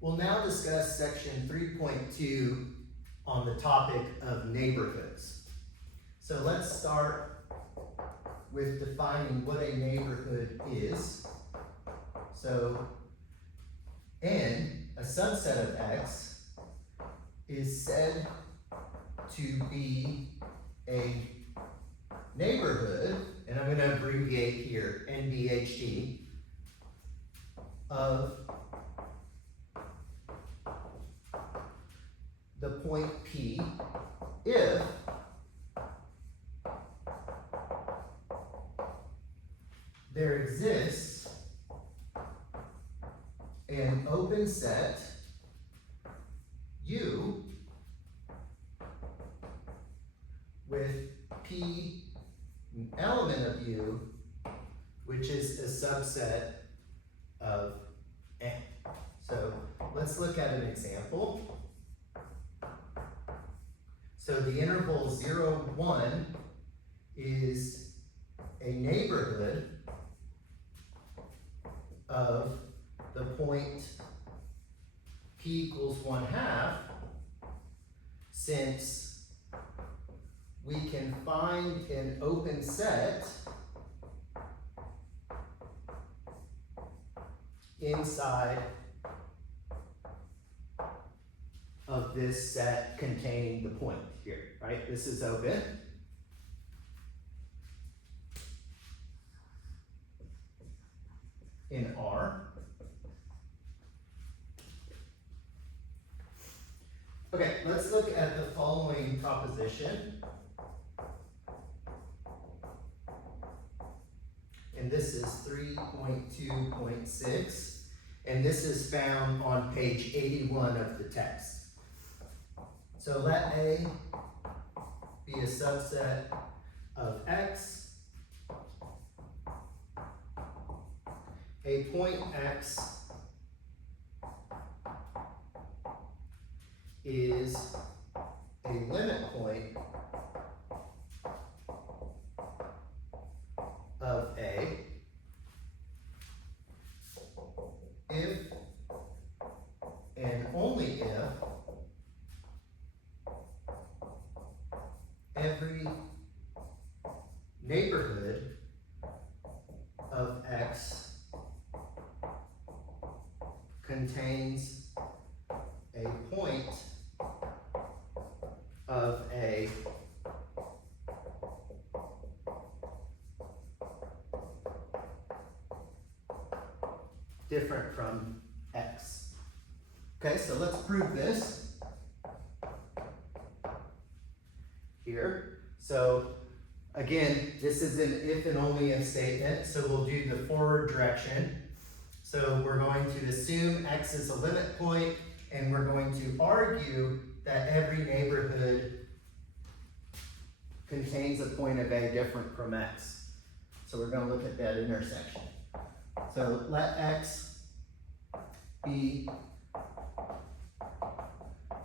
We'll now discuss section 3.2 on the topic of neighborhoods. So let's start with defining what a neighborhood is. So N, a subset of X, is said to be a neighborhood, and I'm going to abbreviate here, NBHD, of the point P if there exists an open set U with P element of U, which is a subset of N. So let's look at an example. So the interval 0, 1 is a neighborhood of the point P equals 1/2, since we can find an open set inside of this set containing the point here, right? This is open. In R. Okay, let's look at the following proposition. And this is 3.2.6, and this is found on page 81 of the text. So let A be a subset of X. A point X is a limit point of A if and only if every neighborhood of X contains a point of A different from X. Okay, so let's prove this here. So again, this is an if and only if statement, so we'll do the forward direction. So we're going to assume X is a limit point, and we're going to argue that every neighborhood contains a point of A different from X. So we're going to look at that intersection. So let X be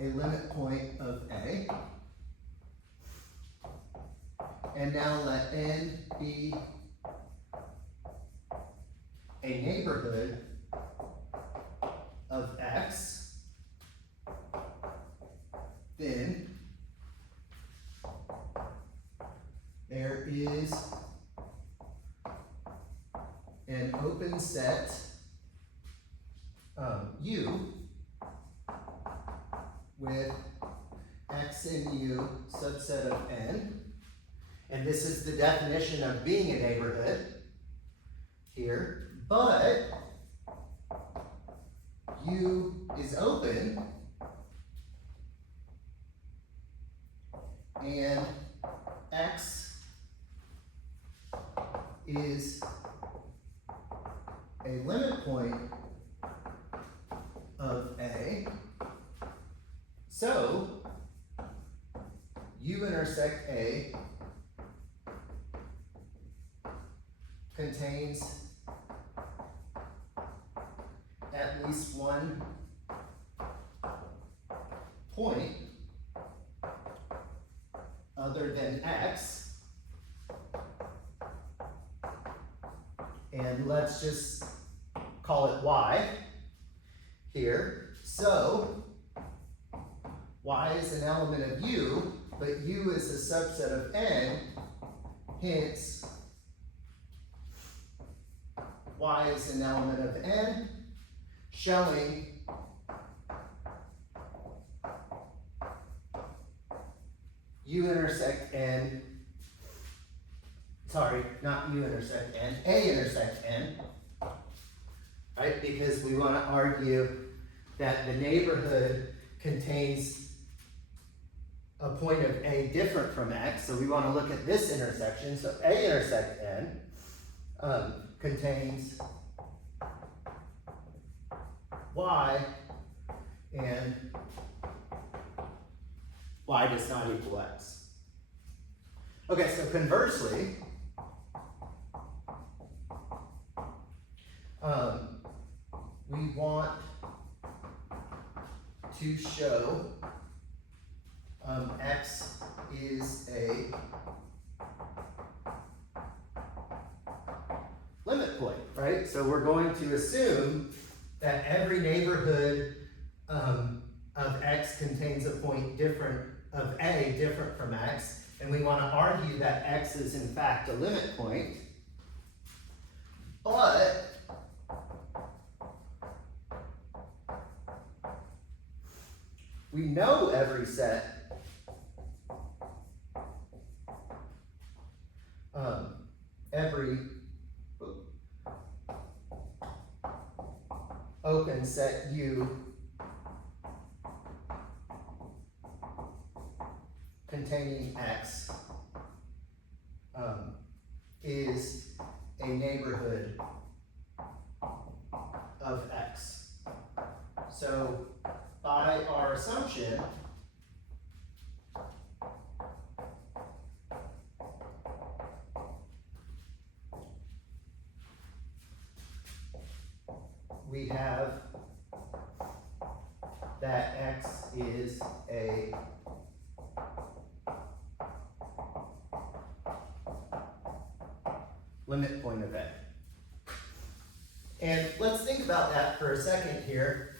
a limit point of A. And now let N be a neighborhood of X. Then there is an open set U with X and U subset of N. And this is the definition of being a neighborhood here, but U is open and X is a limit point of A. So U intersect A contains at least one point other than X, and let's just call it Y here. So y is an element of U, but U is a subset of N, hence y is an element of N, showing U intersect N, sorry, not U intersect N, A intersect N, right? Because we want to argue that the neighborhood contains a point of A different from X, so we want to look at this intersection. So A intersect N contains Y, and Y does not equal X. Okay, so conversely, we want to show X is a limit point, right? So we're going to assume that every neighborhood of X contains a point different of A different from X, and we want to argue that X is in fact a limit point, but we know every set every open set U containing X is a neighborhood of X. So by our assumption, we have that X is a limit point of A. And let's think about that for a second here.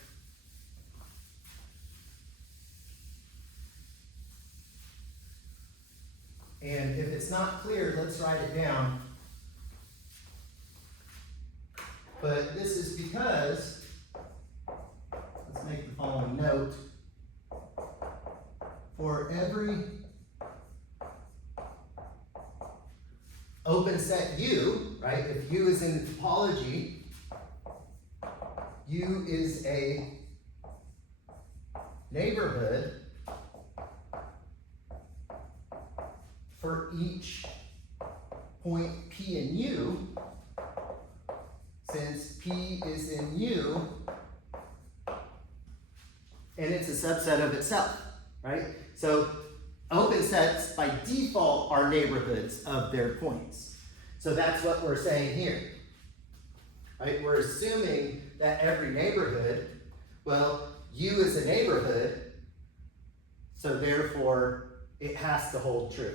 And if it's not clear, let's write it down. But this is because, let's make the following note. For every open set U, right, if U is in topology, U is a neighborhood for each point P in U, since P is in U, and it's a subset of itself, right? So open sets by default are neighborhoods of their points. So that's what we're saying here, right? We're assuming that every neighborhood, well, U is a neighborhood, so therefore it has to hold true.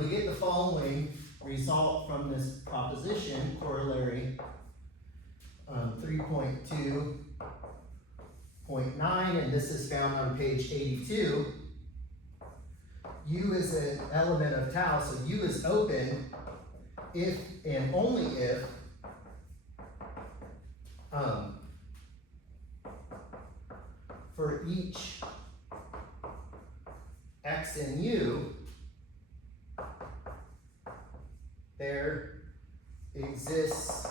We get the following result from this proposition, corollary 3.2.9, and this is found on page 82. U is an element of tau, so U is open if and only if for each X in U, there exists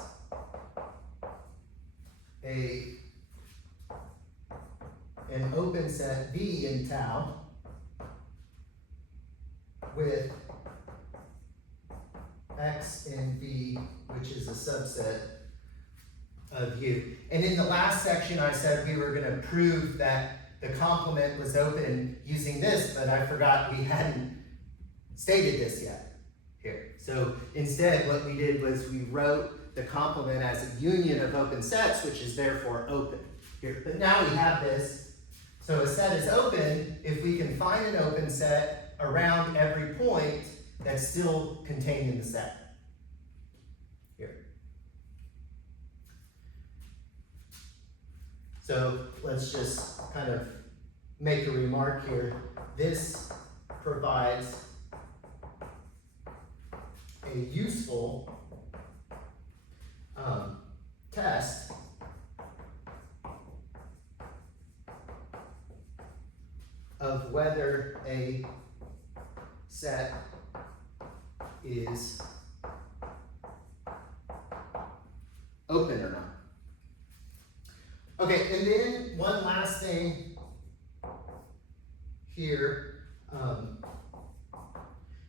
an open set V in tau with X in V, which is a subset of U. And in the last section, I said we were going to prove that the complement was open using this, but I forgot we hadn't stated this yet here. So instead, what we did was we wrote the complement as a union of open sets, which is therefore open here. But now we have this. So a set is open if we can find an open set around every point that's still contained in the set. Here. So let's just kind of make a remark here. This provides a useful test of whether a set is open or not. Okay, and then one last thing here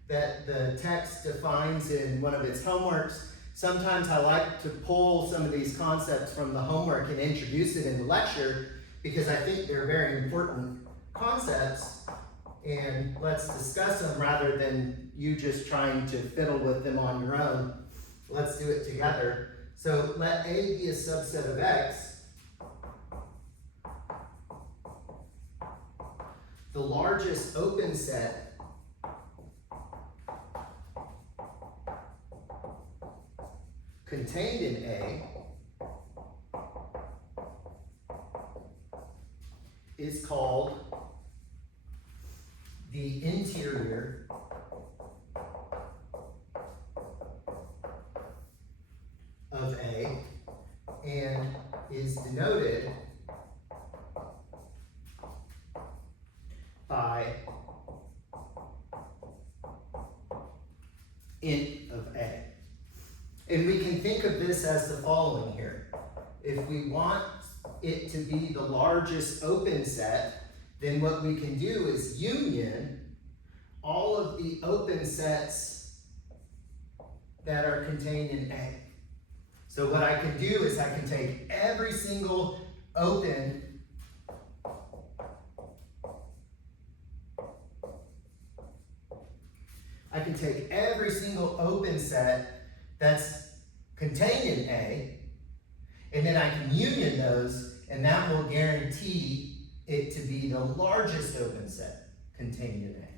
that the text defines in one of its homeworks. Sometimes I like to pull some of these concepts from the homework and introduce it in the lecture because I think they're very important concepts, and let's discuss them rather than you just trying to fiddle with them on your own. Let's do it together. So let A be a subset of X. The largest open set contained in A is called the interior of A and is denoted by int of A. And we can think of this as the following here. If we want it to be the largest open set, then what we can do is union all of the open sets that are contained in A. So what I can do is I can take every single open set that's contained in A, and then I can union those, and that will guarantee it to be the largest open set contained in A.